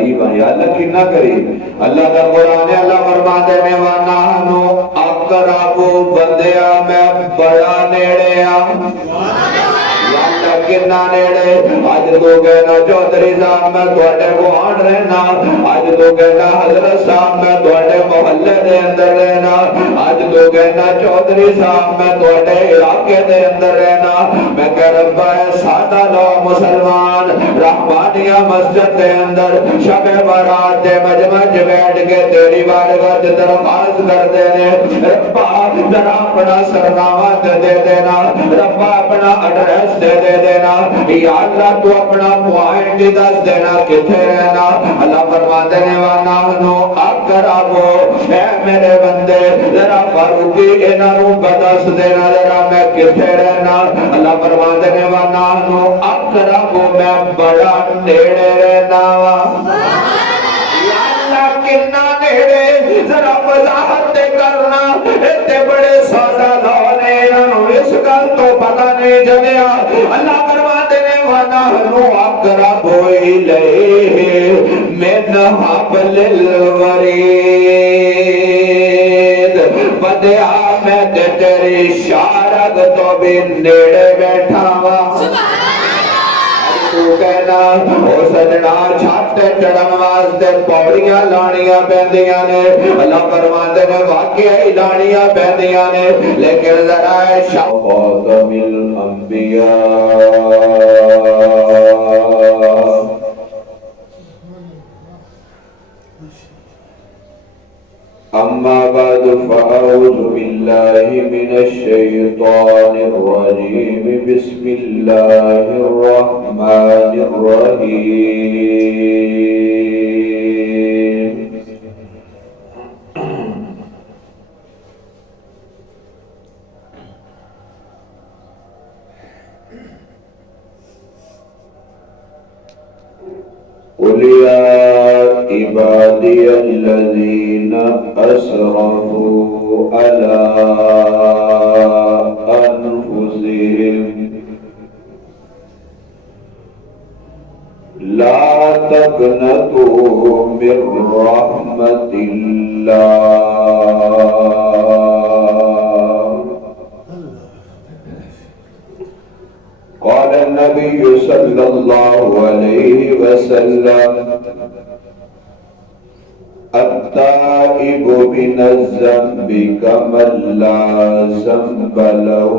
قریب ہیں. یا اللہ کنا قریب. اللہ کا قرآن ہے, اللہ فرماتے ہیں وَنَحْنُ أَقْرَبُ بندیا میں بڑا نیڑے آں. یا اللہ کنا نیڑے. آج تو کہنا چودھری صاحب میں تھوڑے گوان رہنا, آج تو کہنا حضرت صاحب میں تھوڑے محلے دے اندر رہنا, آج تو کہنا چودھری صاحب میں تھوڑے علاقے دے اندر رہنا. میں کہہ ربا ہے سادہ لو مسلمان رحمانیہ مسجد دے اندر شب برات دے مجمع بیٹھ کے تیری بارگاہ تے درخواست کر دینے, ربا ذرا اپنا سرنامہ دے دینا, ربا اپنا ایڈریس دے دینا, یا اللہ تو اپنا پوائنٹ دس دینا کتھے رہنا. اللہ فرماتے ہیں وَنَحْنُ أَقْرَبُ, اے میرے بندے ذرا فاروقی انہوں بدس دینا ذرا میں کتھے رہنا. اللہ فرماتے ہیں وَنَحْنُ أَقْرَبُ, میں بڑا نیڑے رہنا. یا اللہ کنا نیڑے ذرا وضاحت کرنا, اتنے بڑے سادہ لونے انہوں اس گل تو پتہ نہیں چلیا. اللہ فرماتے ہیں وَنَحْنُ أَقْرَبُ إِلَيْهِ مِنْ حَبْلِ الْوَرِيدِ. بدیا میں تیری شارگ تو بھی نیڑے بیٹھا ہوا. تو کہنا او سجنا چھاتے چڑھن واسطے پوڑیاں لانیاں پہندیاں نے. اللہ فرماتے ہیں واقعی لانیاں پہندیاں نے, لیکن ذرا خاتم الانبیاء اما بعد فاعوذ باللہ من الشیطان الرجیم. بسم اللہ الرحمن الرحیم. قل يا عبادي الذين أسرفوا على أنفسهم لا تقنطوا من رحمة الله. قال النبي صلى الله عليه وسلم التائب من الذنب كمن لا ذنب له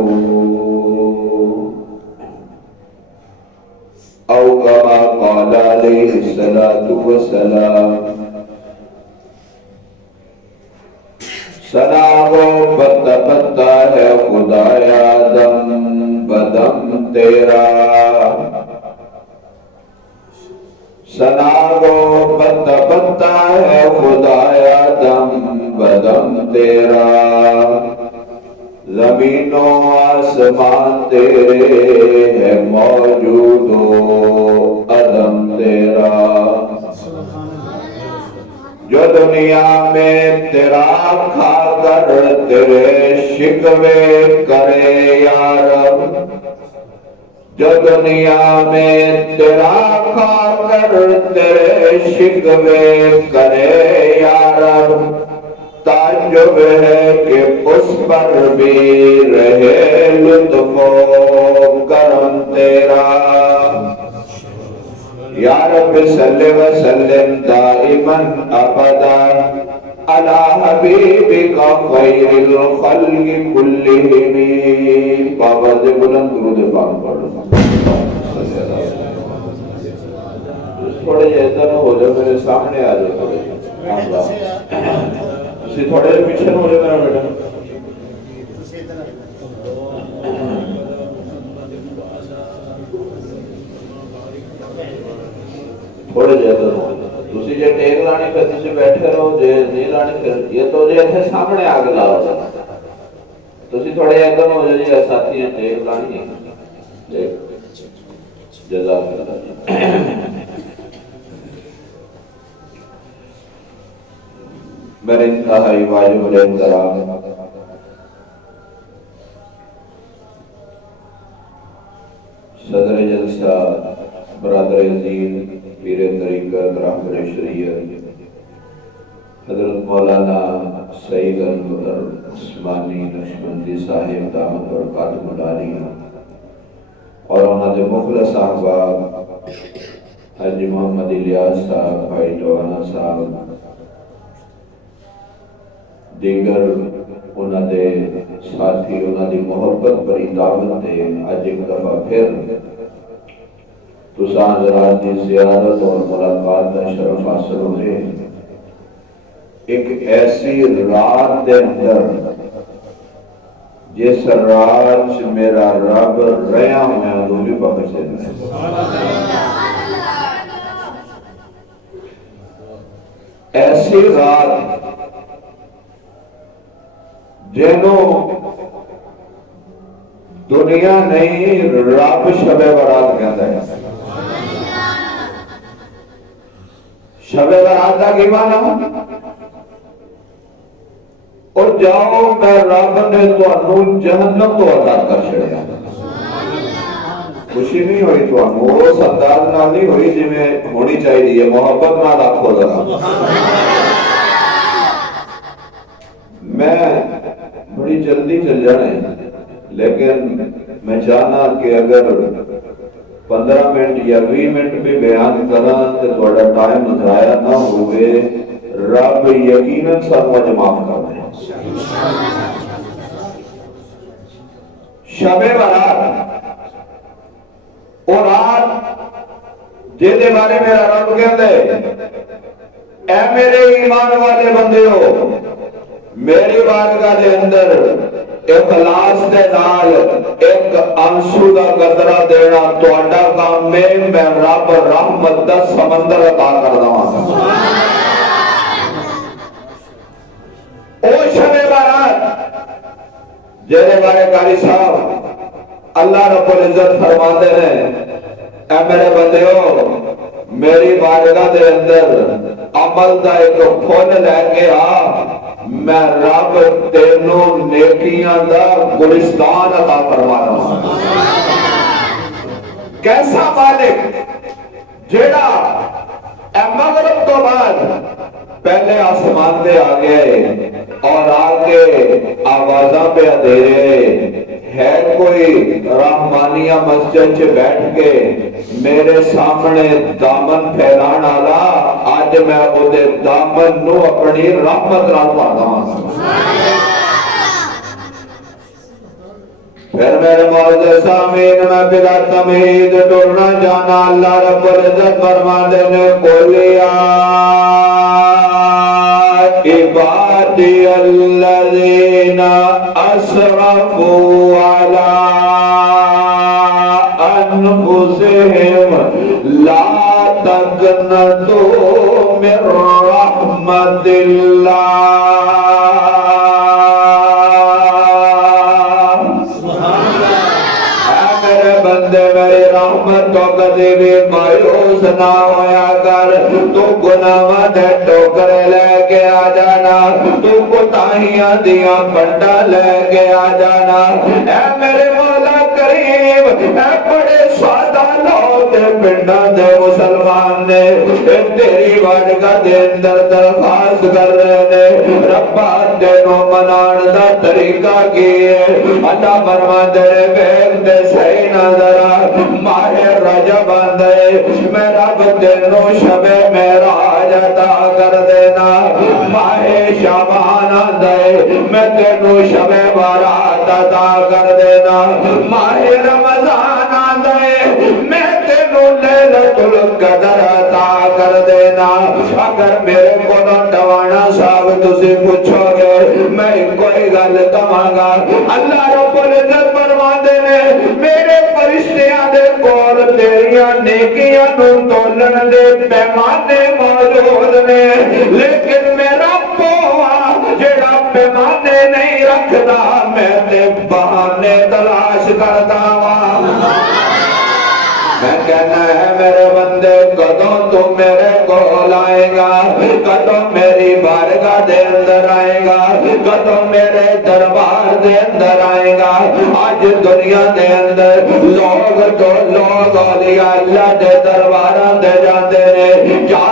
او كما قال عليه الصلاة والسلام. سناغو پتا پتا ہے خدایا دم بدم تیرا, سناغو پتا پتا ہے خدایا دم بدم تیرا. زمین و آسمان تیرے ہے موجود و عدم تیرا. جو دنیا میں تیرا کھا کر تیرے شکوے کرے یا رب, جو دنیا میں تیرا کھا کر تیرے شکوے کرے یا رب, تعجب ہے کہ اس پر بھی رہے لطف و کرم تیرا. یا رب صلی وسلم دائما ابدا علی حبیبک خیر الخلق کلہم. بابا جی بلند درود پاک پڑھو. تھوڑے ادھر ہو جاؤ, میرے سامنے آ جاؤ. تھوڑے تھوڑے پیچھے ہو جاؤ میرا بیٹا. تھوڑے جیسے تسی جے ٹیک لانی پھر تسی بیٹھے رہو, جے نہیں لانی پھر یہ تو جے ایتھے سامنے آگ لاؤ. تسی تھوڑے ادھر ہو جائے جی ساتھی ہیں ٹیک لانی ہے. جزاک اللہ. میرے انتہائی واجب الاحترام صدر جلسہ برادر عزیز پیر طریقت حضرت رہبر شریعت حضرت مولانا سعید القدر عثمانی نقشبندی صاحب دامت برکاتہ العالیہ اور انہوں نے مخلص احباب حاجی محمد الیاس صاحب، بھائی ٹوانا صاحب، دیگر انہوں نے ساتھی انہوں نے محبت بری دعوت دے اج ایک دفعہ پھر تساں حضرات کی زیارت اور ملاقات کا شرف حاصل ہو رہے ایک ایسی رات دے اندر جس رات میرا رب رہا ہوا تو بھی بخش دینا ایسی رات جنوں دنیا نہیں رب شب برات کہتا ہے۔ شب برات کا کی معنی اور جاؤ میں رب نے تانوں جہنم تو آزاد کر چھڑیا۔ خوشی نہیں ہوئی تانوں اس انداز نال نہیں ہوئی جی میں ہونی چاہیے محبت نال آکھو ذرا۔ میں بڑی جلدی چل جانے لیکن میں چاہنا کہ اگر 15 منٹ یا 20 منٹ بھی بیان کرنا تو تھوڑا ٹائم ضائع نہ ہوئے، رب یقیناً سب کو معاف کر دے۔ شب برات اور رات جیدے بارے میرا رب کہتا ہے اے میرے ایمان والے بندے ہو، میری بارگاہ دے اندر اخلاص دے نال ایک آنسو دا قطرہ دینا تہاڈا کام ہے، میں رب رحمت دا سمندر عطا کردا ہاں۔ او شب برات جہدے بارے قاری صاحب اللہ رب العزت فرماتے ہیں اے میرے بندیو میری بارگاہ دے اندر عمل دا ایک پھول لے کے آ، میں رب تینوں نیکیاں دا گلستان عطا فرمانا ہوں۔ کیسا مالک جیڑا اے مغرب تو بعد پہلے آسمان دے آگئے اور آگے آوازاں پہ ادھیرے ہے کوئی رحمانیہ مسجد سے بیٹھ کے میرے سامنے دامن پھیلان آلا، آج میں وہ دے دامن نو اپنی رحمت نال پاتا ہوں۔ پھر میرے معزز سامعین میں بلا تمہید ٹرنا جانا اللہ رب العزت فرماتے نے قُلْ عبادی الذین اسرفوا علی انفسہم لا تقنطوا من رحمت اللہ۔ میری رحمت تو کدی بھی مایوس نہ ہویا کر، تو گناہ دے ٹوکرے لے کے آ جانا، تو کوتاہیاں دیاں پنڈا لے کے آ جانا۔ اے میرے مولا کریم، اے بڑے سادہ لوگ پنڈا دے مسلمان نے تیری بارگاہ دے اندر درخواست کر رہے نے ربا تینوں منان دا طریقہ کیے عطا فرما دے بیگ دے صحیح نظر ماہ رجب آندے میں رب تینوں شب معراج عطا کر دینا، ماہ شعبان آندے میں تینوں شب برات عطا کر دینا، ماہ رمضان آندے میں تینوں لیلۃ القدر عطا کر دینا۔ اگر میرے کو ٹوانا صاحب تسی پوچھو گے میں کوئی گل کہاں گا، اللہ رب العزت فرماندے نے میرے فرشتیاں دے کول تیریاں نیکیاں نو تولن دے پیمانے موجود نے، لیکن میرا پوہا جڑا پیمانے نہیں رکھدا میں تے بہانے تلاش کردا ہاں۔ میں کہنا ہے میرے بندے کدوں تو میرے کول آئے گا، کدوں میری بارگاہ دے اندر آئے گا، کدوں میرے دربار دے اندر آئے گا۔ آج دنیا دے اندر لوگ تو لوگ اولیاء اللہ دے درباراں دے جاندے نے، کیا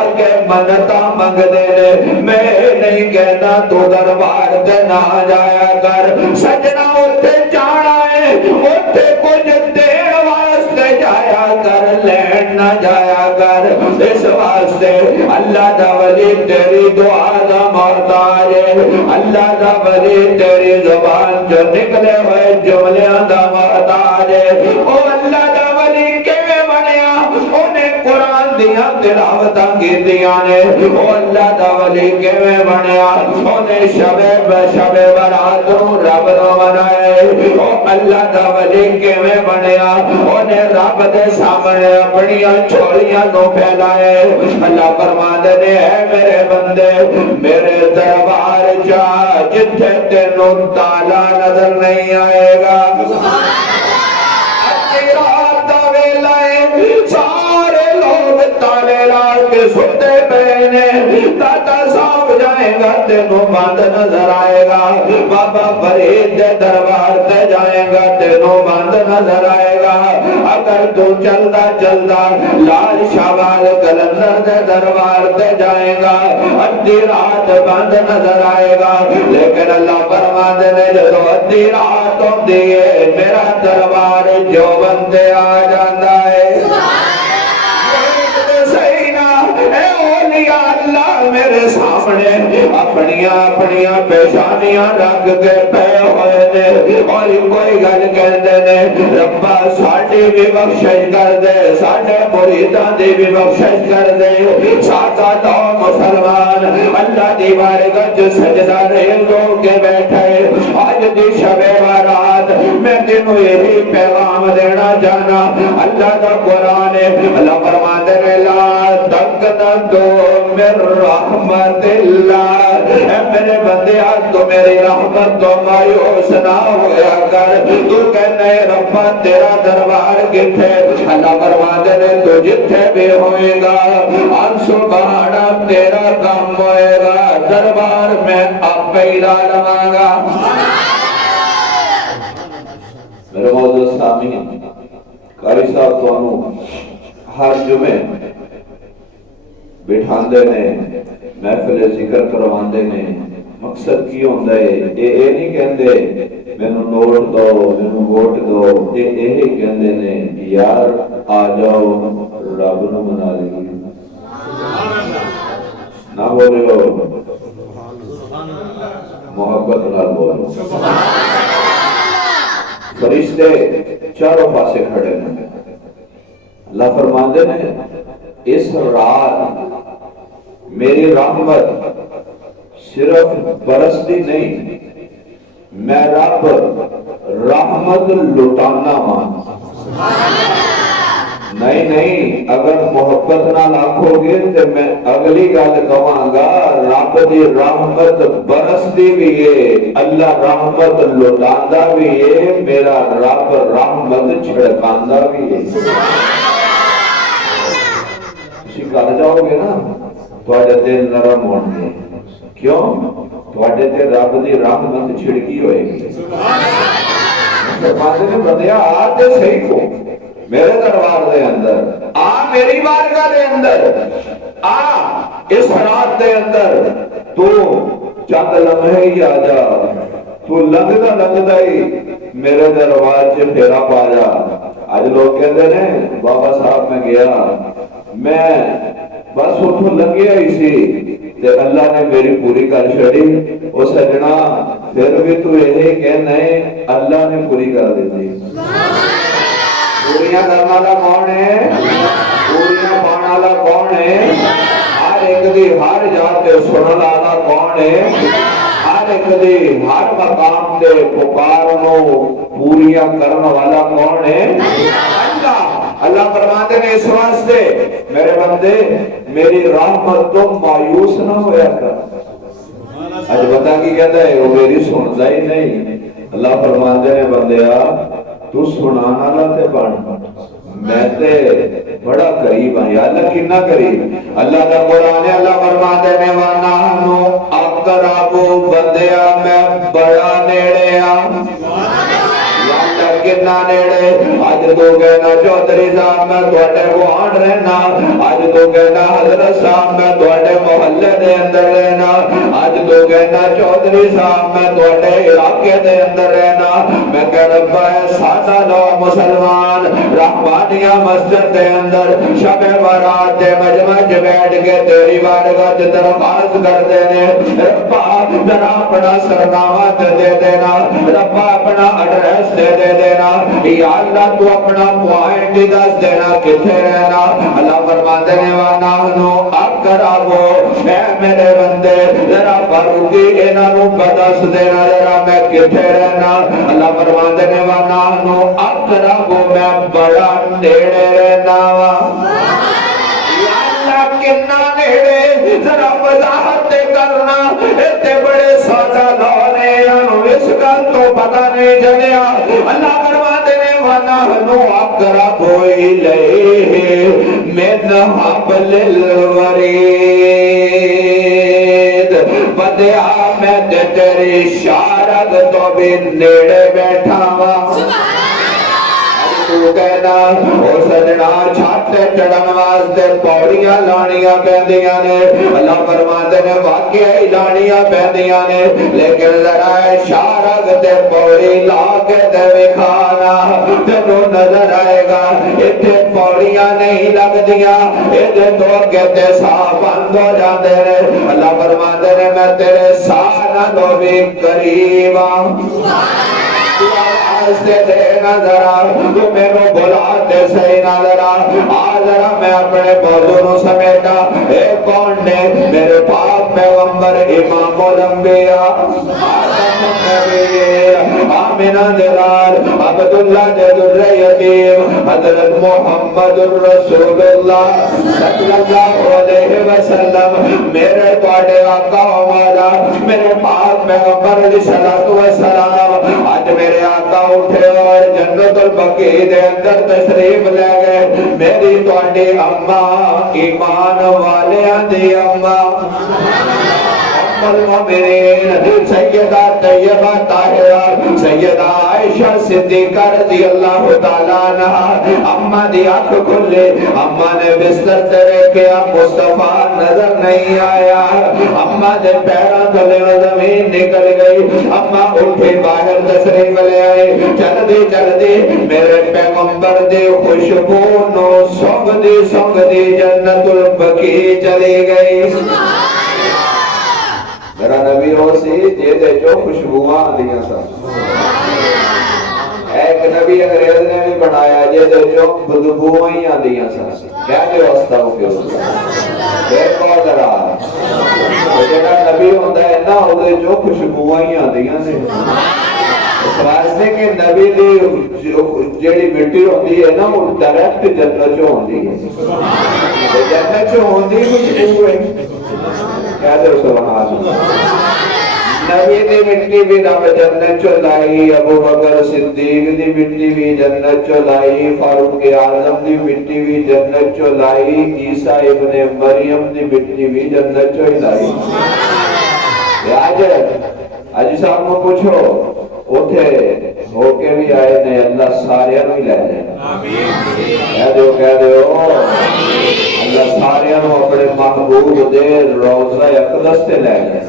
منتا منگدے نے میں نہیں کہنا تو دربار تے نہ جایا کر سجنا اوتھے جانا ہے اوتھے کچھ دیر واسطے جایا کر لین نہ جایا کر اس واسطے اللہ دا ولی تیری دعا دا محتاج ہے اللہ دا ولی تیری زبان جو نکلے ہوئے جملیاں دا محتاج ہے او اللہ دا ولی کیویں بنیا انہیں قرآن دیا تلاوتاں کیتیاں نے او اللہ دا ولی کیویں بنیا انہیں شب برات رب نو منائے او اللہ دا ولی کیویں بنیا انہیں رب دے سامنے اپنی چھوڑیاں نو پھیلائے اللہ فرماندے نے اے میرے بندے میرے دربار جا جتھے تینوں تالا نظر نہیں آئے گا سارے لوگ تالے لا کے ستے پہنے دادا صاحب جائے گا تینوں بند نظر آئے گا بابا فرید دے دربار تے جائے گا تینوں بند نظر آئے گا اگر تو چلدا چلدا لال شاہباز کلندر دے دربار تے جائے گا ادھی رات بند نظر آئے گا لیکن اللہ فرماندے نے جو ادھی رات ہوندی ہے میرا دربار جو بندے آ جاندا ہے اللہ میرے سامنے اپنیاں پیشانیاں رکھ کے پے ہوئے نے اور کوئی گل کہندے نے ربا ساڈی بھی بخشش کر دے ساڈے مریداں دی بھی بخشش کر دے ساڈا تو مسلمان اللہ دی بارگاہ وچ سجدہ ریز ہو کے بیٹھے اج دی شب برات میں تینوں یہی پیغام دینا چاہنا اللہ دا قرآن ہے اللہ فرماندے نے لا تقنطوا من رحمت اللہ اے میرے بندے آج تو میری رحمت تو مایوس نہ ہویا کر تو کہنے ربا تیرا دربار کتھے اللہ فرماندے نے تو جتھے بھی ہوئے گا آنسو بہانا تیرا کام ہوئے گا دربار میں آپ پیدا لگا گا میرے معزز سامعین قاری صاحب تو ہر جمعے بٹھاندے نے محفل ذکر کرواندے نے مقصد کی ہوندا ہے اے نہیں کہندے مینوں نوٹ دو مینوں ووٹ دو اے کہندے نے یار آ جاؤ رب نو منا لئیے نہ بولو محبت نال بولو فرشتے چاروں پاسے کھڑے ہیں اللہ فرماندے نے اس رات میری رحمت صرف برستی نہیں میں رب رحمت لٹانا مان نہیں اگر محبت نہ لاکھو گے تو میں اگلی گل کہاں گا رب دی رحمت برستی بھی ہے اللہ رحمت لٹاندا بھی ہے میرا رب رحمت چھڑکاندا بھی ہے کر جاؤ گے نا تواڈے دل نرم ہون گے کیوں تواڈے تے رب دی رحمت چھڑکی ہوئے گی فرماتے نے بندیا آ تے صحیح کو میرے دربار دے اندر آ میری بارگاہ دے اندر آ اس رات دے اندر تو چند لمحے ہی آ جا تو لگدا ہی میرے دربار سے پھیرا پا جا آج لوگ کہتے ہیں بابا صاحب میں گیا میں بس اٹھو لگیا ہی سی تے اللہ نے میری پوری کر چھڑی او سجنا پھر بھی تو یہی کہنا ہے اللہ نے پوری کر دی پوریاں کرنے والا کون ہے پوریاں پانے والا کون ہے ہر ایک دی ہر جاتے سننے والا کون ہے ہر ایک دی ہر مقام دے پکارنو پوریاں کرنے والا کون ہے اللہ اللہ فرماتے ہیں اس واسطے میرے بندے میری رحمت تو مایوس نہ ہویا کر آج بتا کی کہتا ہے وہ میری سنتا ہی نہیں اللہ فرماتے ہیں بندیا تو سنانا نہ تے بن میں تے بڑا قریب ہوں یا اللہ کتنا قریب اللہ کا قرآن ہے اللہ فرماتے ہیں وَنَحْنُ أَقْرَبُ بندیا میں بڑا نیڑے کتنا نیڑے آج تو کہنا چودھری صاحب میں تواڈے گوان رہنا، اج تو کہنا حضرت صاحب میں تواڈے محلے دے اندر رہنا، اج تو کہنا چودھری صاحب میں تواڈے علاقے دے اندر رہنا۔ میں کہ ربا ہے سادہ لو مسلمان رحمانیہ مسجد دے اندر شب برات دے مجمع وچ بیٹھ کے تیری بارگاہ وچ درخواست کرتے نے، ربا ذرا اپنا سرنامہ دے دینا، ربا اپنا ایڈریس دے دینا، یا اللہ تو اپنا پوائنٹ دس دینا کتنے رہنا۔ اللہ فرماتے ہیں وَنَحْنُ أَقْرَبُ، اے میرے بندے ذرا فاروقی انہاں نوں دس دینا ذرا میں کتنے رہنا۔ اللہ فرماتے ہیں وَنَحْنُ أَقْرَبُ، میں بڑا نیڑے رہنا وا۔ یا اللہ کنا نیڑے ذرا وضاحت کرنا، اتنے بڑے سادہ لوگ نے انہوں اس گل تو پتہ نہیں چلیا۔ اللہ فرماتے ہیں وَنَحْنُ أَقْرَبُ إِلَيْهِ مِنْ حَبْلِ الْوَرِيدِ، بندیا میں تیری شارگ تو بھی نیڑے بیٹھا وا۔ تو کہنا او سجنا چھاتے چڑھن واسطے پوڑیاں لانیاں پیندیاں نے، اللہ فرماتے نے واقعی لانیاں پیندیاں نے، لیکن ذرا شارگ تے پوڑی لا کے تے وکھانا تینوں نظر آئے گا اتنے پوڑیاں نہیں لگ دیاں، ادھے تو اگے تے ساہ بند ہو جاندے نے۔ اللہ فرماتے نے میں تیرے ساہ نہ بھی قریب ہوں، سے دینا ذرا تو میرے بلا دے صحیح نہ ذرا آ ذرا میں اپنے موضوع سمیٹا۔ اے کون نے میرے پاک پیغمبر امام الانبیاء آدم نبی آمینہ دلال عبداللہ جدر یتیم حضرت محمد الرسول اللہ صلی اللہ علیہ وسلم میرے پاڑے آقا ہمارا میرے پاک پیغمبر علیہ السلام آج میرے آقا اٹھے اور جنت البقیع دے اندر تشریف لے گئے۔ میری تواڈی اماں ایمان والیاں دی اماں المؤمنین سیدہ طیبہ طاہرہ سیدہ عائشہ صدیقہ رضی اللہ تعالیٰ عنہ، اماں دی آنکھ کھلے، اماں نے بستر تے رکھیا مصطفیٰ نظر نہیں آیا، اماں دے پیراں تلے زمین نکل گئی، اماں اٹھے باہر تشریف لے آئے، چل دی میرے پیغمبر دی خوشبو نو سونگ دی جنت البقیع چلی گئی۔ میرا نبی ہو سی جیدے جو خوشبوہاں دیا سا، ایک نبی انگریز نے بھی بنایا جیدے جو بدبوہاں دیا سا، کیا جو استغفر ایک اور ذرا جیدہ نبی ہوتا ہے نا ہوتے جو خوشبوہاں دیا سے اس واسطے کہ نبی دی جیڑی مٹی ہوتی ہے نا وہ ڈائریکٹ جنت جو ہوتی ہے، جنت جو ہوتی خوشبو ہے کیا دے سبحان نبی دی مٹی بھی رب جنت چو لائی، ابو بکر صدیق دی مٹی بھی جنت چو لائی، فاروق اعظم دی مٹی بھی جنت چو لائی، عیسیٰ ابن مریم دی مٹی بھی جنت چو لائی۔ آج صاحب کو پوچھو اٹھے ہو کے بھی آئے نے اللہ سارے نو ہی لے جائے، کہہ دو اللہ سارے نو اپنے محبوب دے روضہ اقدس تے لے جائے،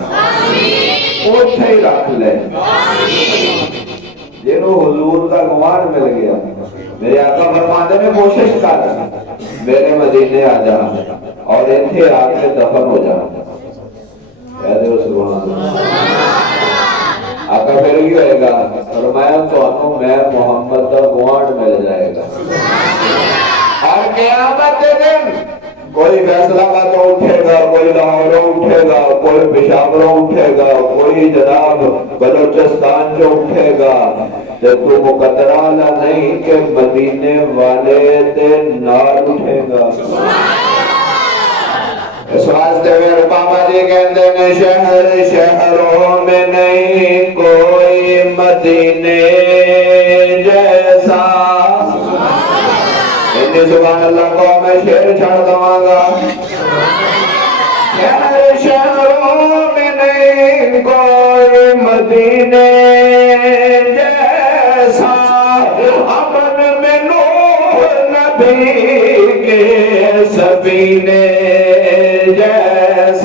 اٹھے ہی رکھ لے جنہوں حضور کا گوان مل گیا۔ میرے آقا فرماتے میں کوشش کر میرے مدینے آ جا اور اتھے آ کے دفن ہو جا، کہہ دو سبحان اللہ۔ آقا پھر ہی ہوئے گا فرمایا تو انہوں میں محمد کا گوان مل جائے گا، اور قیامت دن کوئی فیصلہ بات اٹھے گا، کوئی لاہور اٹھے گا، کوئی پشاور اٹھے گا، کوئی جناب بلوچستان جو اٹھے گا، تو مقدرہ نہیں کہ مدینے والے دے نال اٹھے گا۔ اس واسطے میرے بابا جی کہتے ہیں شہر شہروں میں نہیں کوئی مدینے جیسا، سبحان اللہ کو میں شعر چھڑ دوں گا۔ شہر شہروں میں نہیں کوئی مدینے جیسا، امن میں نور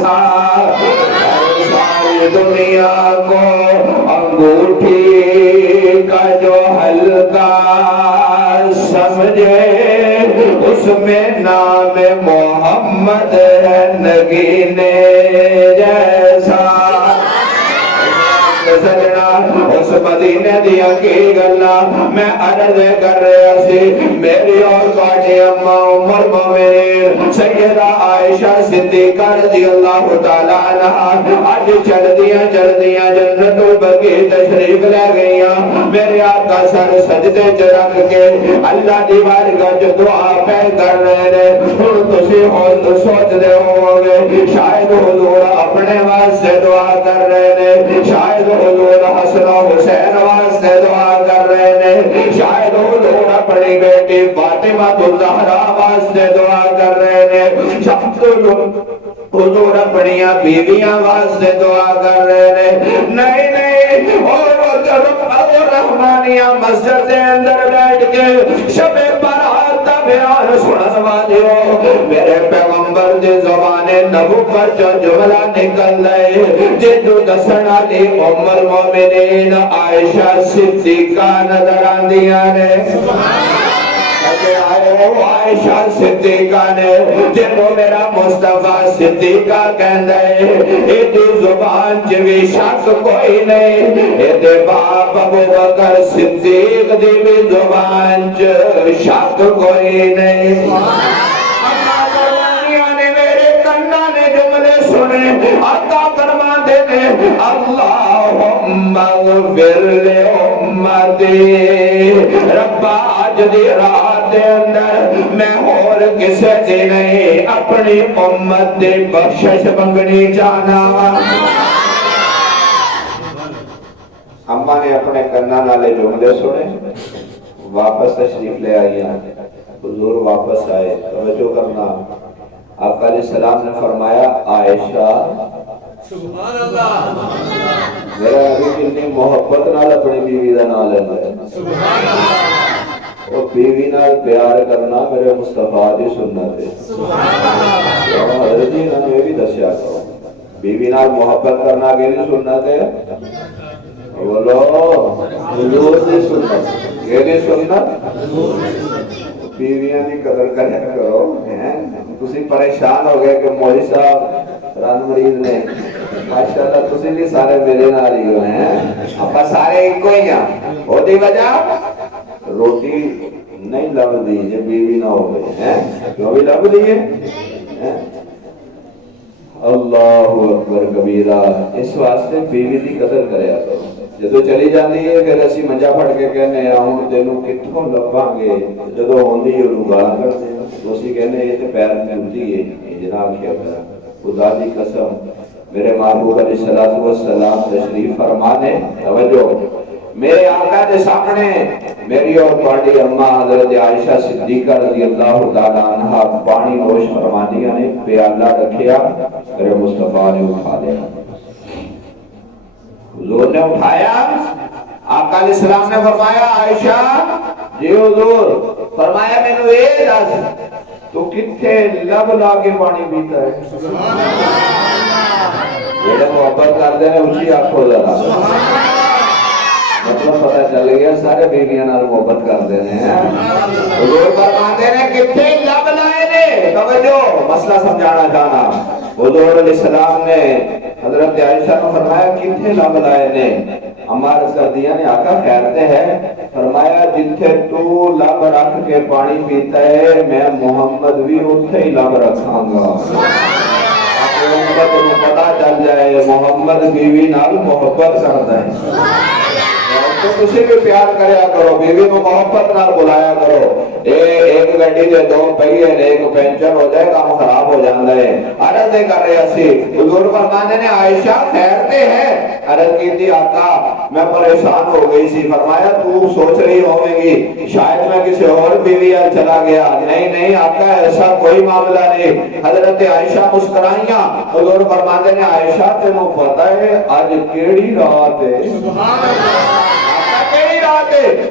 جیسا ساری دنیا کو انگوٹھی کا جو حلقہ سمجھے اس میں نام محمد ہے نگینے جیسا سجنا اس مدینے دیا کی گلا میں عرض کر رہا سی میری اور باٹی اماں عمر مومنین سیدہ عائشہ صدیقہ رضی اللہ تعالیٰ عنہ آج چل دیا جنت البقیع تشریف لے گئیاں میرے آقا سر سجدے چ رکھ کے اللہ دی بارگاہ جو دعا پہ کر رہے ہیں ہن تسی ہو سوچ دے ہو گے شاید حضور اپنے واسطے دعا کر رہے ہیں شاید حضور حسن و حسین واسطے دعا کر رہے ہیں شاید حضور اپنی بیٹی فاطمہ الزہرا واسطے دعا کر رہے ہیں شاید حضور اپنی بیویاں واسطے دعا کر رہے ہیں نہیں اور رحمانیہ مسجد کے اندر بیٹھ کے شب برات کا بیان سنن والیو میرے پیغمبر دی زبان نبوت جو جملہ نکل رہے جدو دسن علی عمر مومنین عائشہ صدیقہ نظر آندیاں نے عائشہ صدیقہ نے جنہوں میرا مصطفیٰ صدیقہ کہندہ ہے ایدی زبان چوی شک کوئی نہیں ایدی باپ ابو بکر صدیق دی بھی زبان چو شک کوئی نہیں اما کرمانیاں نے میرے کنہ نے جملے سنے آقا فرمان دے نے اللہم اغفر لے امتی ربا آج دی رات دے اندر میں اور کسے دی نہیں اپنی امت دی بخشش منگنی جانا اماں نے اپنے کنہ نالے جملے سنے واپس تشریف لے آئی حضور واپس آئے توجہ کرنا آقا علیہ السلام نے فرمایا عائشہ سبحان اللہ میرا ابھی کتنی محبت نال اپنی بیوی دا نام لینا ہے سبحان اللہ اور بیوی نال پیار کرنا میرے مصطفیٰ دی سنت ہے سبحان اللہ حضرت جی انہوں نے بھی دسیا کرو بیوی نال محبت کرنا کیلی سنت ہے بولو حضور دی سنت کیلی سنت بیویاں دی قدر کرنے کرو تسی پریشان ہو گئے کہ مولوی صاحب رن مریض نے ماشاءاللہ تسی بھی سارے میرے نال ہی ہیں اپا سارے ایک کو ہی ہیں وہ دی وجہ روٹی نہیں لگ دی جب بیوی نہ ہو گئے کیوں بھی لگ دیئے اللہ اکبر کبیرہ اس واسطے بیوی دی قدر کرے آتا جدو چلی جاندی ہے پھر اسی منجا پھڑ کے کہنے آؤں تینوں کتھوں لباں گے جدو ہوندی ہے انہوں گالا کرتے ہیں تو اسی کہنے یہ تے پیر میں ہوتی ہے جناب کیا کرا خدا دی قسم میرے محبوب علیہ السلام تشریف فرمانے توجہ میرے آقا دے سامنے میری اور پاڑی اماں حضرت عائشہ صدیقہ رضی اللہ تعالیٰ عنہ پانی نوش فرمانیہ نے پیالہ رکھیا میرے مصطفیٰ نے اٹھا لیا حضور نے اٹھایا آقا علیہ السلام نے فرمایا عائشہ جی حضور فرمایا میں نے اے دس تو کتھے لب لاگے پانی پیتا ہے سبحان اللہ یہ محبت کر دینے اچھی آنکھوں ذرا مطلب پتہ چل گیا سارے بیویاں نال محبت کر دینے ہیں حضور فرماتے ہیں کتھے لب لائے نے توجہ مسئلہ سمجھانا چاہنا حضور علیہ السلام نے حضرت عائشہ کو فرمایا کتھے لب لائے نے امار کر دیا نے آقا خیرتے ہیں فرمایا جتھے تو لب رکھ کے پانی پیتا ہے میں محمد بھی اتھے ہی لب رکھاں گا محمد کو پتا چل جائے محمد بیوی نال محبت کرتا ہے تو کسی بھی پیار کریا کرو بیوی کو محبت نال بلایا کرو ایک گاڑی دے دو پہیے ایک پینچر ہو جائے کام خراب ہو جاندہ ہے عرض دے کر رہے اسی حضور فرمانے نے عائشہ خیرتے ہیں عرض کی تھی آقا میں پریشان ہو گئی سی فرمایا تو سوچ رہی ہوئے گی شاید میں کسی اور بیوی چلا گیا نہیں آقا ایسا کوئی معاملہ نہیں حضرت عائشہ مسکرائیاں حضور فرمانے نے عائشہ تینوں پتہ ہے آج کیڑی رات ہے سبحان اللہ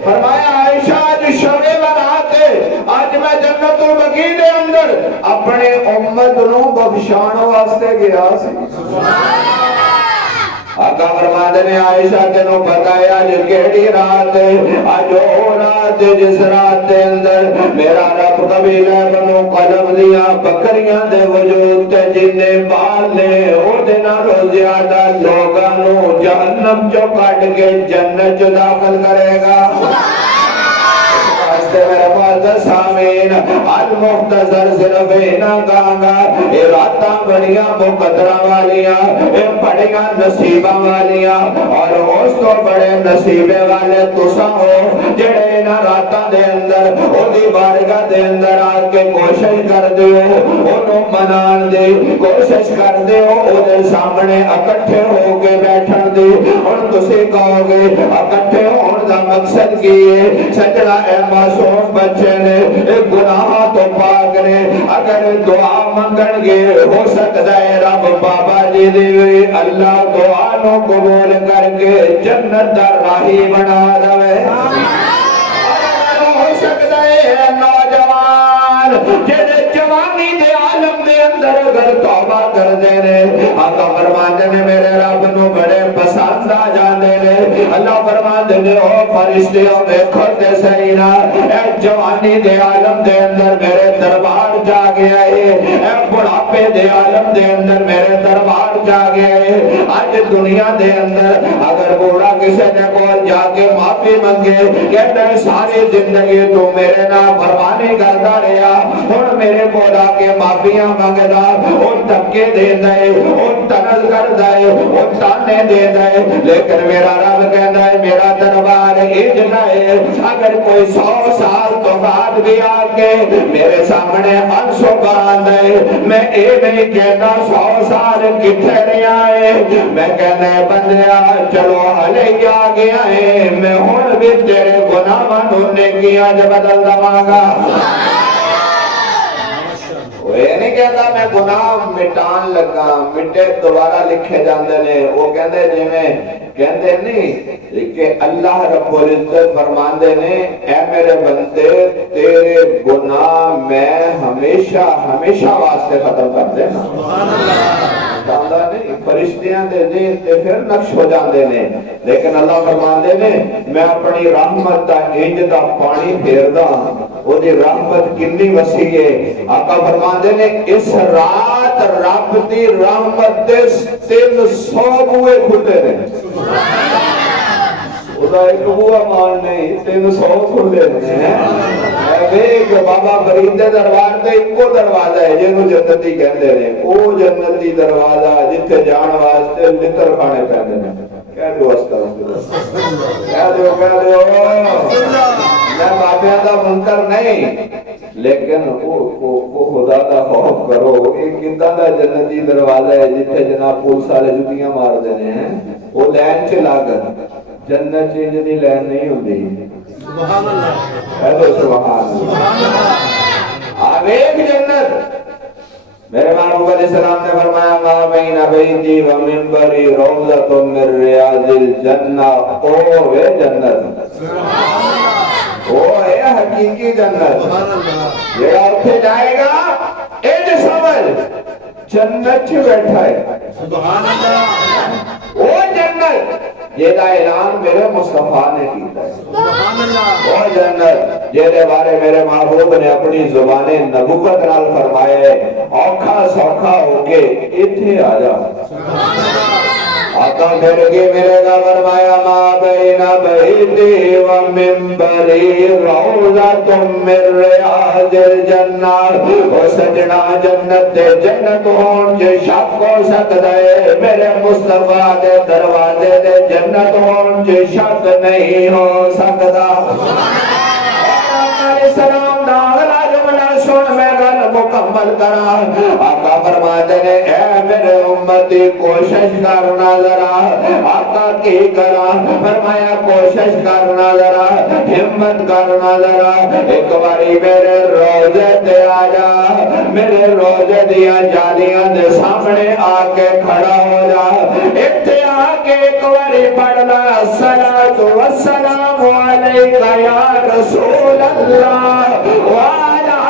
فرمایا عائشہ آج شب برات ہے آج میں جنت زندگی دے اندر اپنے امت نو بخشان واسطے گیا سی آقا فرماتے نے عائشہ تینوں بتایا جو کیڑی رات ہے آج وہ رات جس رات دے اندر میرا رب قبیلہ بنو قلب دیا بکریاں دے وجود تے جننے بال لے او دینا رو زیادہ لوگانو جہنم چو کٹ کے جنت چو داخل کرے گا میرے معزز سامین المختصر صرف اینا کہاں گا اے راتاں بڑیاں مقدرہ والیاں اے بڑیاں نصیبہ والیاں اور اس تو بڑے نصیبے والے تسا ہو جڑے اینا راتاں دے اندر او دی بارگاہ دے اندر آ کے کوشش کر دیو انہوں منان دے کوشش کر دیو او دے سامنے اکٹھے ہو کے بیٹھن دے اور تسی کہو گے اکٹھے ہون دا مقصد کیے سجدہ اے معصوم بچے نے ایک گناہ تو پاک نے اگر دعا منگن گے ہو سکتا ہے رب بابا جی دیوی اللہ دعا نو قبول کر کے جنت در راہی بنا دوے ہو سکتا ہے نوجوان جنہیں جوانی دے عالم دے اندر اگر توبہ کر دے رہے آقا فرماتے نے میرے رب نو بڑے پسند آ جاندے نے اللہ فرماتے نے او فرشتیوں دیکھو تے سینا اے جوانی دے عالم دے اندر میرے دربار جا گیا ہے اے بڑھاپے دے عالم دے اندر میرے دربار جا گیا ہے آج دنیا دے اندر اگر بوڑھا کسی نے کول جا کے معافی منگے کہتا ہے ساری زندگی تو میرے نام فرمانی کرتا رہا اور میرے کول آ کے معافیاں منگدا اور دھکے دے دے اور تنز کر دے اور تانے دے دے لیکن میرا رب کہتا ہے میرا دربار اجنا ہے اگر کوئی 100 سال تو بعد بھی آ کے میرے سامنے انسو بران دے میں اے نہیں کہتا 100 سال کتھے نہیں آئے میں کہنا ہے بندیا چلو حلے ہی آ گیا ہے میں ہون بھی تیرے گناہ منونے کیا جب بدل دماغا وہ یہ نہیں کہتا میں گناہ مٹان لگا مٹے دوبارہ لکھے جاندے نے وہ کہندے جی میں کہندے نہیں کہ اللہ رب العزت فرماندے نے اے میرے بندے تیرے گناہ میں ہمیشہ ہمیشہ واسطے ختم کر دینا اللہ نہیں فرشتیاں دے دے تے پھر نقش ہو جاندے نے لیکن اللہ فرماندے نے میں اپنی رحمت دا انج دا پانی پھیر دا وہ دی رحمت کتنی وسیع ہے آقا فرماندے نے اس رات رب دی رحمت دے 300 بوئے کھلے نے خدا ایک بوا مان نہیں 300 کھلے نے ایک بابا فرید دے دربار تے ایکو دروازہ ہے جنوں جنتی کہندے نے او جنتی دروازہ جتھے جان واسطے لتر کھانے پیندے نے کہہ دو استغفر کہہ دو میں بابیاں دا منکر نہیں لیکن وہ خدا دا خوف کرو ایک کتا دا جنتی دروازہ ہے جتھے جناب پولیس والے جتیاں مار دینے ہیں وہ لین چ لاگن جنت چینج دی لین نہیں ہوندی سبحان اللہ اے تو سبحان اللہ ایک جنت میرے محبوب علیہ السلام نے فرمایا ما بین بیتی و منبری روضۃ من ریاض الجنہ او ہے جنت وہ ہے حقیقی جنت یہ اٹھے جائے گا اے سمجھ جنت چ بیٹھا ہے سبحان اللہ وہ جنت یہ اعلان میرے مصطفیٰ نے کیتا ہے سبحان اللہ وہ جنت جیدے بارے میرے محبوب نے اپنی زبان نبوت نال فرمایا ہے اوکھا سوکھا ہو کے اتھے آ جا سبحان اللہ آقا پھر کے میرے کا فرمایا ما بین بیتی و منبری روضۃ من ریاض الجنہ او سجنا جنت دے جنت ہون جے شک ہو سکتا ہے میرے مصطفیٰ دے دروازے دے جنت ہون جے شک نہیں ہو سکتا علیہ السلام دا اگلا جملہ سن میں گل مکمل کرا آقا فرماتے ہیں اے میرے امتی کوشش کرنا ذرا آقا کی کرا فرمایا کوشش کرنا ذرا ہمت کرنا ذرا ایک باری میرے روزے تے آجا میرے روزے دیا جالیاں دے سامنے آکے کھڑا ہو جا اتھے آکے ایک باری پڑھنا الصلاۃ والسلام علیکہ یا رسول اللہ وعلا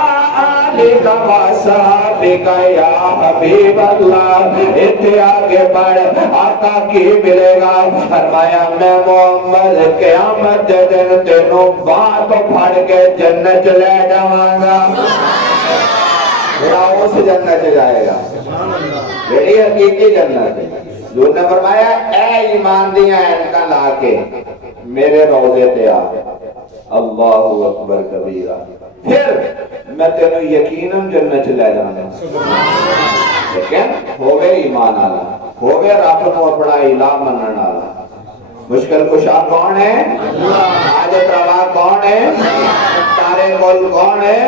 آلہ وصحابک یا حبیب اللہ. اتنے آگے بڑھ آقا کی ملے گا. فرمایا میں محمد قیامت دے دن تینوں باہ تو پھڑ کے جنت لے جاواں گا. اس جنت جائے گا میری حقیقی جنت. حضور نے فرمایا اے ایمان دیا اینکا لا کے میرے روضے تے آ. اللہ اکبر کبیرہ. پھر میں تینوں یقیناً جنت لے جانا. لیکن ہوئے ایمان آلا, ہوئے رب نو اپنا الہ منن آلا. مشکل کشا کون ہے؟ حاجت روا کون ہے؟ تارے گل کون ہے؟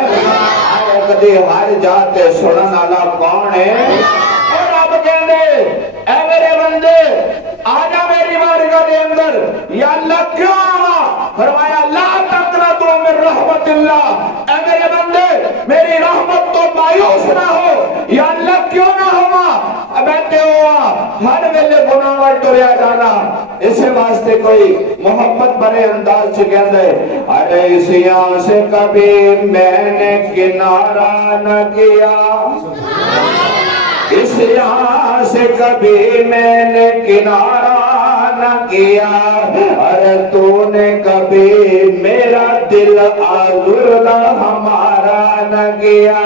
کدی ہر جاتے سنن والا کون ہے؟ اور رب کہندے اے میرے بندے آجا میری بارگاہ دے اندر. یا اللہ کیوں آوا؟ فرمایا لا تقنطوا من رحمت اللہ. اے میرے بندے میری رحمت تو مایوس نہ ہو. یا اللہ کیوں نہ ہوا؟ بیٹھے ہوا ہر ویلے گناہ وال ٹریا جانا. اس واسطے کوئی محبت بڑے انداز سے کہندے ارے اس یہاں سے کبھی میں نے کنارہ نہ کیا, اس یہاں سے کبھی میں نے کنارہ نہ کیا. ارے تو نے کبھی میرا دل آزردہ ہمارا نہ کیا.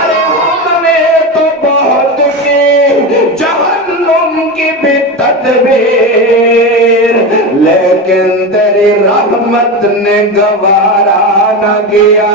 ارے ہم نے تو بہت کی جہنم کی بھی تدبیر, لیکن تیری رحمت نے گوارا نہ کیا.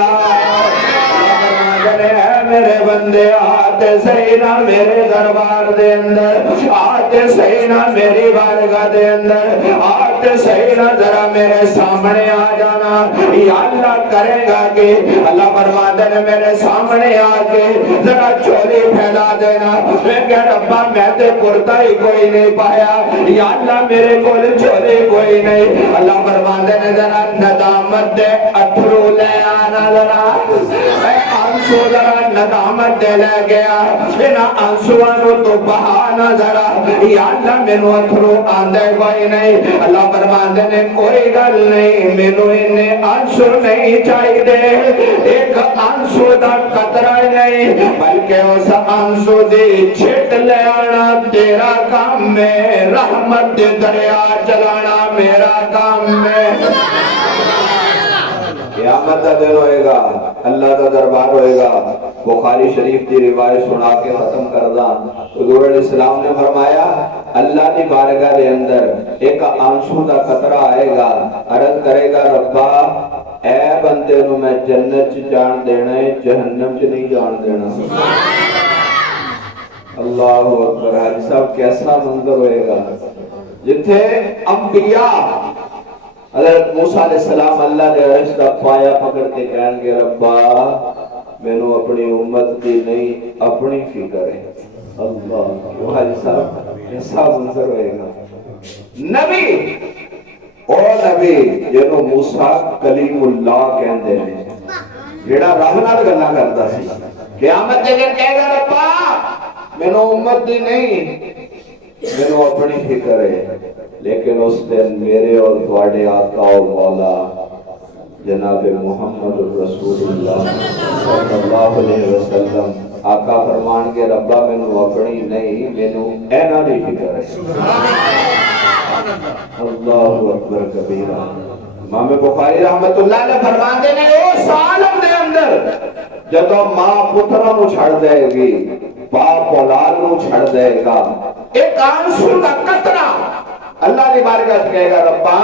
میرے بندے آتے صحیح نہ میرے دربار دے اندر, آتے صحیح نہ میری بارگاہ دے اندر, آتے صحیح نہ ذرا میرے سامنے آ جانا. یا اللہ کرے گا کہ اللہ فرماتے نے میرے سامنے آ کے ذرا چولی پھیلا دینا. میں کہ ربا میں تے کرتا ہی کوئی نہیں پایا. یا اللہ میرے کول چولی کوئی نہیں. اللہ فرماتے نے ذرا ندامت دے اتھرو لے آنا, ذرا آنسو ذرا ندامت دے لے گیا. بنا آنسوانو تو بہانا ذرا. یا اللہ مینو اتھرو آندے کوئی نہیں. اللہ فرماتے نے کوئی گل نہیں, مینو انہیں آنسو نہیں چاہی دے. ایک آنسو دا قطرہ نہیں بلکہ اس آنسو دی چھٹ لے آنا تیرا کام میں. رحمت دے دریا چلانا میرا کام میں. قیامت کا دن ہوئے گا, اللہ کا دربار ہوئے گا. بخاری شریف کی روایت سنا کے ختم کردہ. حضور علیہ السلام نے فرمایا اللہ کی بارگاہ دے اندر ایک آنسو کا قطرہ آئے گا, عرض کرے گا ربا اے بندے نو میں جنت جان دینا ہے, جہنم چ نہیں جان دینا. اللہ اکبر. حاجی صاحب کیسا منظر ہوئے گا جتھے انبیاء حضرت موسیٰ علیہ السلام اللہ نے عرش کا پایا پکڑ کے کہیں گے ربا مینو اپنی امت دی نہیں اپنی فکر ہے. اللہ حاجی صاحب کیسا منظر ہوئے گا. نبی او نبی جنہوں موسیٰ کلیم اللہ کہندے ہیں, جیڑا رب نال گلاں کردا سی, قیامت دے دن کہے گا ربا مینو امت دی نہیں مینو اپنی فکر ہے. لیکن اس دن میرے اور تواڈے آقا اور مولا جناب محمد رسول اللہ صلی اللہ علیہ وسلم آقا فرمان کے ربا مینو اپنی نہیں مینو اینا دی فکر ہے. اللہ اکبر کبیرہ. امام بخاری رحمت اللہ علیہ فرمان دے نے اس عالم دے اندر جدو ماں پتروں نو چھڑ دے گی, باپ اولاد نو چھڑ دے گا, ایک آنسو کا قطرہ اللہ نے بارگاہ سے کہے گا ربا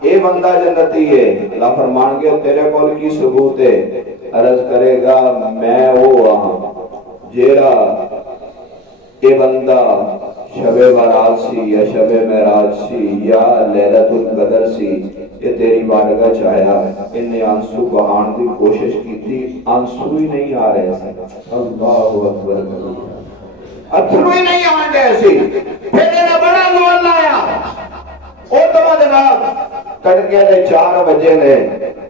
اے بندہ جنتی ہے. اللہ فرمان کے تیرے کول کی ثبوت ہے؟ عرض کرے گا میں وہ جیرا اے بندہ شب برات سی یا شب معراج سی یا لیلۃ القدر سی, یہ تیری بارگاہ چاہیا, انہیں آنسو بہان کی کوشش کی تھی, آنسو ہی نہیں آ رہے تھے. اللہ اکبر. اتھرو ہی نہیں آن گئے سی. پھر انہیں بڑا زور لایا. اترو جناب تڑکے دے 4 بجے نے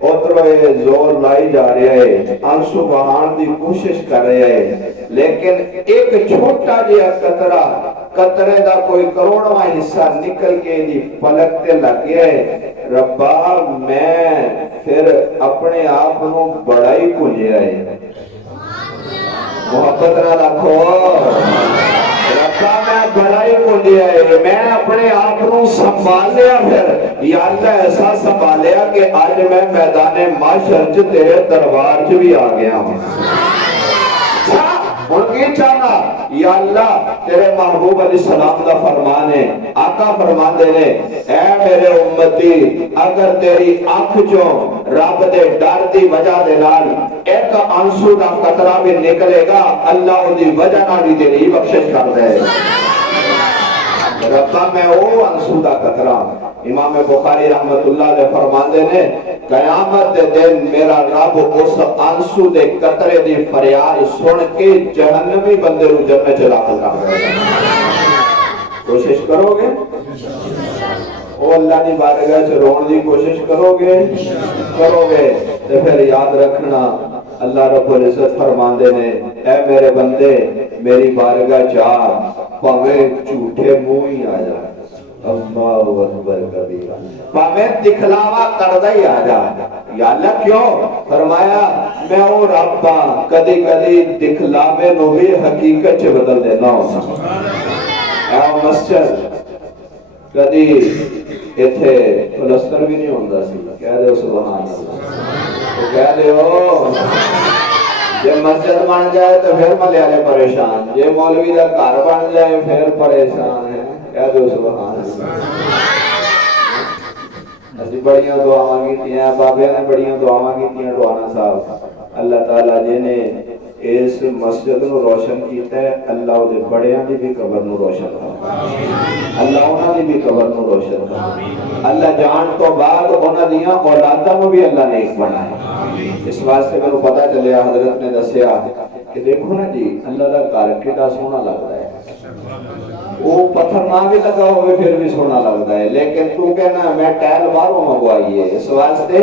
اترو یہ زور لائی جا رہے ہیں, آنسو بہان دی کوشش کر رہے ہیں, لیکن ایک چھوٹا جہا قطرہ, قطرے دا کوئی کروڑواں حصہ نکل کے دی پلک تے لگ گیا ہے. ربا میں پھر اپنے آپ نو بڑا ہی بھولیا ہے. محبت نہ رکھو رکھا میں بڑا ہی بولیا ہے میں اپنے آپ کو سنبھالیا پھر یا اللہ ایسا سنبھالیا کہ آج میں میدان معاشر چ تیرے دربار چ بھی آ گیا ہوں ہوں کی چاہنا یا اللہ تیرے محبوب علیہ السلام کا فرمان ہے آقا فرمان دے نے اے میرے امتی اگر تیری آنکھ چوں رب دے ڈر دی وجہ دے نال ایک آنسو دا قطرہ بھی نکلے گا اللہ دی وجہ نال بھی تیری بخشش کر دے ربا میں او آنسو دا قطرہ امام بخاری رحمت اللہ علیہ فرماندے نے قیامت دے دن میرا رب اس آنسو دے قطرے دی فریاد سن کے جہنمی بندے رو جنت چ داخل کر دے کوشش کرو گے او اللہ دی بارگاہ چ رون دی کوشش کرو گے تے پھر یاد رکھنا اللہ رب العزت فرماندے نے اے میرے بندے میری بارگاہ چا پاویں جھوٹے منہ ہی آ جا اللہ اکبر کبیرہ پاویں دکھلاوا کردا ہی آ جا یا اللہ کیوں فرمایا میں او رب کدی کدی دکھلاوے نو بھی حقیقت چ بدل دینا ہوں اے مسجد کدی ایتھے پلستر بھی نہیں ہوندا سی کہہ دے سبحان اللہ تو کہہ دیو جب مسجد بن جائے تو پھر ملے والے پریشان جے مولوی دا گھر بن جائے پھر پریشان ہے کہہ دو سبحان اللہ اسی بڑیاں دعاواں کیتیاں بابے نے بڑیاں دعاواں کیتیاں ڈوانا صاحب اللہ تعالیٰ جی نے اس مسجد نو روشن کیتا ہے اللہ دے بڑیاں دی بھی قبر نو روشن کرے اللہ انہاں دی بھی قبر نو روشن کرے اللہ جان تو بعد انہاں دیاں اولاداں نو بھی اللہ نیک بنائے اس واسطے میں پتہ چلیا حضرت نے دسیا کہ دیکھو نا جی اللہ دا گھر کیڑا سونا لگدا ہے وہ پتھر نہ بھی لگا ہوئے پھر بھی سونا لگتا ہے لیکن تو کہنا میں ٹائل باہروں منگوائی ہے اس واسطے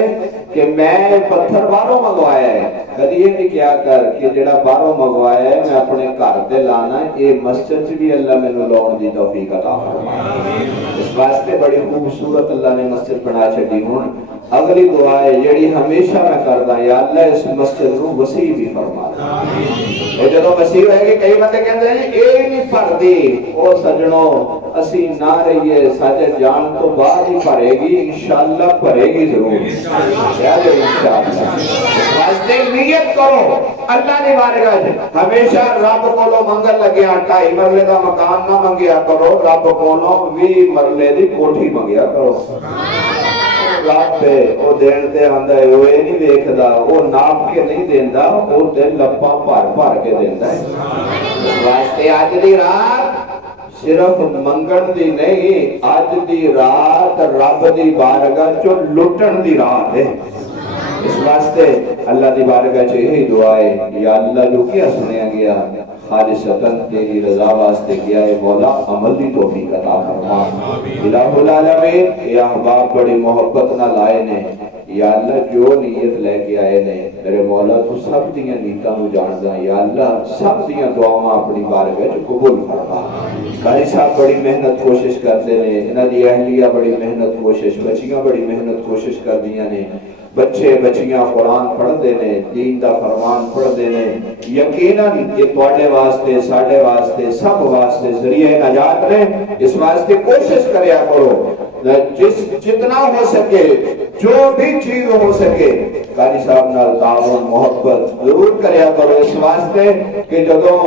کہ میں پتھر باہروں منگوایا ہے کدی یہ نہیں کیا کر کہ جڑا باہروں منگوایا ہے میں اپنے گھر تے لانا یہ مسجد بھی اللہ مینوں لاؤن دی توفیق عطا فرمائے اس واسطے بڑی خوبصورت اللہ نے مسجد بنا چھڈی ہن اگلی دعا ہے جڑی ہمیشہ میں کردا یا اللہ اس مسجد نو وسیع بھی فرما دے جدوں وسیع ہوئے گی کئی بندے کہندے ہیں اے نہیں بھردی او سجنوں اسی نہ رہیے ساجے جان تو بعد ہی بھرے گی انشاءاللہ بھرے گی ضرور انشاءاللہ واسطے نیت کرو اللہ نے بارگاہ ہمیشہ رب کولو منگن لگیا 2.5 مرلے دا مکان نہ منگیا کرو رب کولو 20 مرلے دی کوٹھی منگیا کرو رب پہ او دین تے آندا ہے او اے نہیں ویکھدا او ناپ کے نہیں دیندا او تے لپاں بھر کے دیندا ہے واسطے اج دی رات صرف منگن دی نہیں اج دی رات رب دی بارگاہ چوں لٹن دی رات ہے اس واسطے اللہ دی بارگاہ چ یہی دعا ہے یا اللہ جو کیا سنیا گیا خالصتاً تیری رضا واسطے کیا ہے مولا عمل دی توفیق عطا فرما الہ العالمین یا احباب بڑی محبت نہ لائے نے یا اللہ جو نیت لے کے آئے نے میرے مولا تو سب دیاں نیتاں نو جاندا یا اللہ سب دیاں دعاواں اپنی بارگاہ وچ قبول فرما قاری صاحب بڑی محنت کوشش کرتے نے انہاں دی اہلیہ بڑی محنت کوشش بچیاں بڑی محنت کوشش کردیاں نے بچے بچیاں قرآن پڑھ دے نے دین دا فرمان پڑھ دے نے یقیناً کہ تواڈے واسطے ساڈے واسطے سب واسطے ذریعہ نجات نے اس واسطے کوشش کریا کرو جتنا ہو سکے جو بھی چیز ہو سکے قاری صاحب نال تعاون محبت ضرور کریا کرو اس واسطے کہ جدوں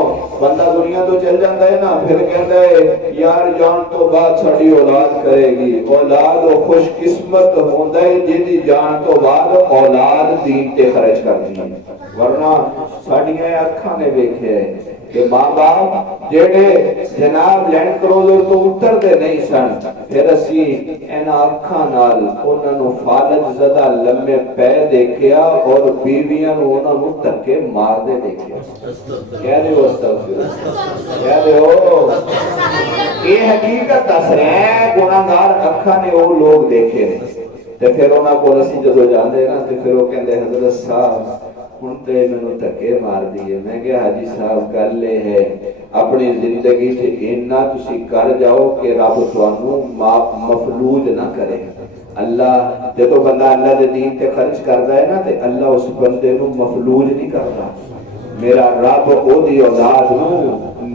بندہ دنیا تو چل جاتا ہے نا پھر کہتا ہے یار جان تو بعد ساڈی اولاد کرے گی اولاد وہ خوش قسمت ہوندا ہے جدی جان تو بعد اولاد دین تے خرچ کرتی ہے ورنہ ساڈیاں اکھاں نے ویکھیا ہے کہ ماں باپ جڑے جناب لینڈ کروزر تو اتر دے نہیں سن پھر اسی انہاں اکھاں نال انہاں نو فالج زدہ لمے پے دیکھیا اور بیویاں نو انہاں نو دھکے مار دے دیکھیا کہہ دے ہو استغفر کہہ دے ہو یہ حقیقت دس رہے ہیں گناہگار اکھاں نے وہ لوگ دیکھے تے پھر انہاں کول اسی جدوں جاندے نا تے پھر وہ کہندے حضرت صاحب ہن تے مینوں دھکے مار دیے میں کہ حاجی صاحب گل یہ ہے اپنی زندگی سے اتنا تسی کر جاؤ کہ رب تانوں مفلوج نہ کرے اللہ جدوں بندہ اللہ دے دین تے خرچ کردا ہے نا تے اللہ اس بندے نو مفلوج نہیں کردا میرا رب او دی اولاد نو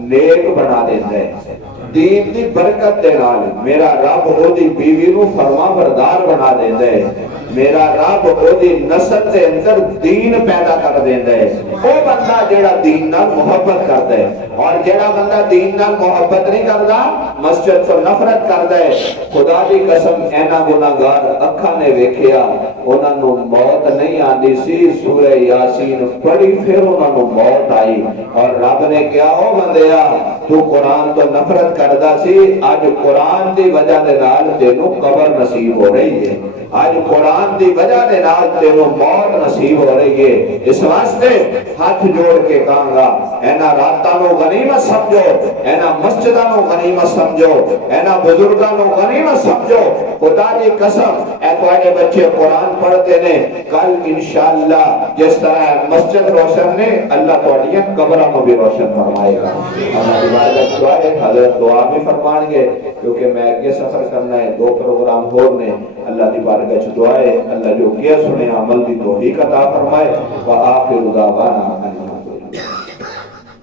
نیک بنا دیندا ہے دین دی برکت دے نال میرا رب او دی بیوی نو فرما بردار بنا دیندا ہے میرا رب او دی نسل دے اندر دین پیدا کر دیندا ہے او بندہ جیڑا دین نال محبت کردا ہے اور جیڑا بندہ دین نال محبت نہیں کردا مسجد تو نفرت کردا ہے خدا دی قسم اینا گناہگار اکھاں نے ویکھیا انہاں نو موت نہیں آندی سی سورہ یاسین پڑھی پھر انہاں نو موت آئی اور رب نے کہا او بندیا تو قرآن تو نفرت کردا سی آج قرآن دی وجہ دے نال تینوں قبر نصیب ہو رہی ہے آج قرآن دی وجہ دے نال تینوں موت نصیب ہو رہی ہے اس واسطے ہاتھ جوڑ کے کہاں گا اینا راتاں نو غنیمت سمجھو اینا مسجداں نو غنیمت سمجھو اینا بزرگاں نو غنیمت سمجھو خدا دی قسم اے تواڈے بچے قرآن پڑھتے نے کل انشاءاللہ جس طرح مسجد روشن نے اللہ تواڈیاں قبراں کو بھی روشن فرمائے گا ہماری عبادت دعا ہے حضرت دعا بھی فرمائیں گے کیونکہ میں آگے سفر کرنا ہے 2 پروگرام ہور نے اللہ دی بارگاہ وچ دعا ہے اللہ جو کیا سنے عمل دی توفیق عطا فرمائے وآخر دعوانا